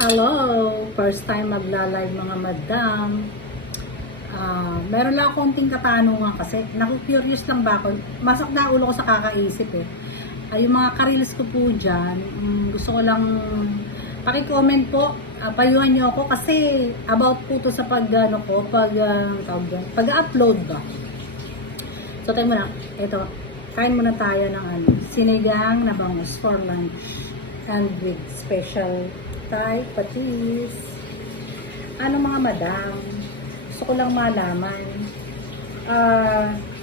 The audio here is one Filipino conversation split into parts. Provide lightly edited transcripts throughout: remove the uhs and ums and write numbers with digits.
Hello! First time magla-live mga madam. Meron lang konting katanungan kasi naku-curious lang ba ako. Masak na ulo ko sa kakaisip eh. Yung mga ka-reels ko po dyan, gusto ko lang paki-comment po. Payuhan nyo ako kasi about po to sa pag-upload ba. So tayo muna, ito, kain muna tayo ng sinigang na bangus for lunch and with special Thai patis. Mga madam, gusto ko lang malaman.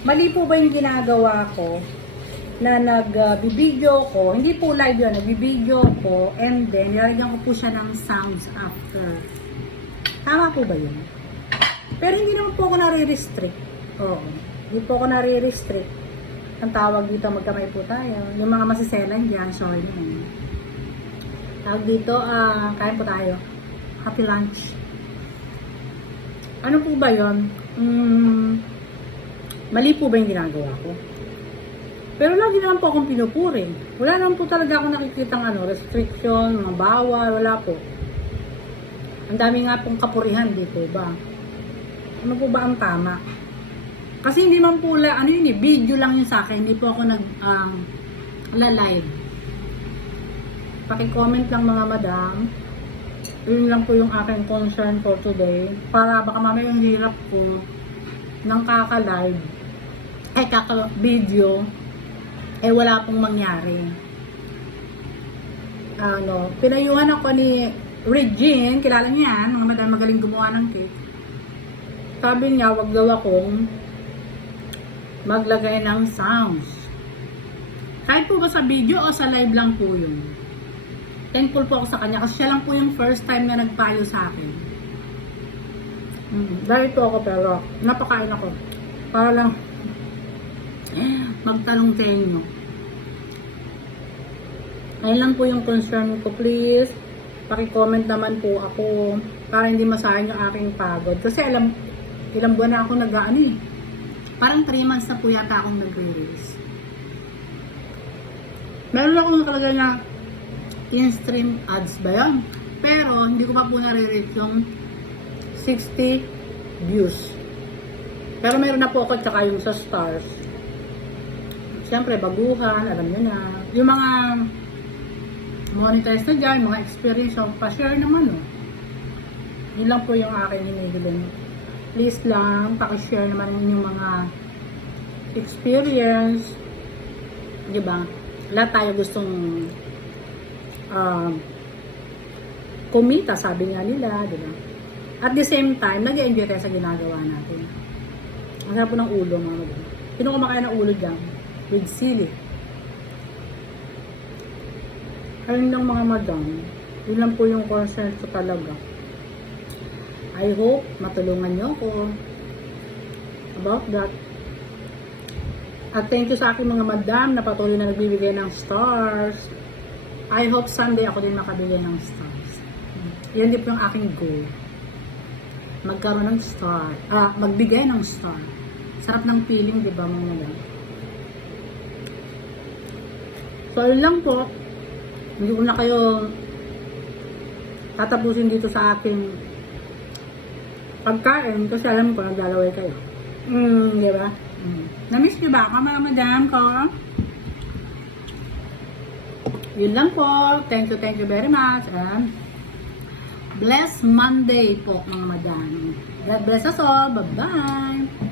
Mali po ba yung ginagawa ko na nagbibideo ko, hindi po live yun, nagbibideo ko and then nilagyan ko po siya ng sounds after. Tama po ba yun? Pero hindi naman po ako nare-restrict. Oo, hindi po ako nare-restrict. Ang tawag dito, magkamay po tayo. Yung mga masiselan dyan, sorry naman. Tawag dito, kain po tayo. Happy lunch. Ano po ba yun? Mali po ba yung ginagawa ko? Pero lagi naman po akong pinupuri. Wala naman po talaga akong nakikitang restriction, mga bawal, wala po. Ang dami nga pong kapurihan dito ba? Ano po ba ang tama? Kasi hindi man po, video lang yun sa akin. Hindi po ako live. Paki-comment lang mga madam. Yun lang po yung aking concern for today. Para baka mamaya yung hirap ko ng kaka-live, kaka-video, wala pong mangyari. Pinayuhan ako ni Regine, kilala niya yan, mga madam, magaling gumawa ng cake. Sabi niya, wag daw akong maglagay ng sounds. Kahit po ba sa video o sa live lang po yun. Thankful po ako sa kanya kasi siya lang po yung first time na nagpayo sa akin. Dahil po ako pero napakain ako. Para lang magtanong sa inyo. Ayun lang po yung concern ko, please. Paki-comment naman po ako para hindi masayang yung aking pagod. Kasi ilang buwan na ako parang 3 months na po yata akong nag-release. Meron akong nakalagay na in-stream ads ba yan? Pero hindi ko pa po nare-reach yung 60 views. Pero meron na po ako tsaka yung sa stars. Siyempre baguhan, alam nyo na. Yung mga monetize na dyan, mga experience, so pa-share naman Yun lang po yung akin hinihiling. Please lang, paki-share naman yung mga experience. Diba? Lahat tayo gustong kumita, sabi nga nila, diba? At the same time, nag-enjoy tayo sa ginagawa natin. Ang sarap po ng ulo, mga madam. Sino kumakain ng ulo dyan? With sili. Ayun lang mga madam. Yun lang po yung concern ko talaga. I hope matulungan nyo ako about that. At thank you sa aking mga madam na patuloy na nagbibigay ng stars. I hope someday ako din makabigay ng stars. Yan din po yung aking goal. Magkaroon ng star. Magbigay ng star. Sarap ng feeling, di ba mga madam? So, yun lang po. Hindi ko na kayo tatapusin dito sa aking pagkain kasi alam ko naglalaway kayo. Di ba? Na-miss nyo ba ako mga madam ko? Yun lang po. Thank you very much. And blessed Monday po mga madam. God bless us all. Bye-bye.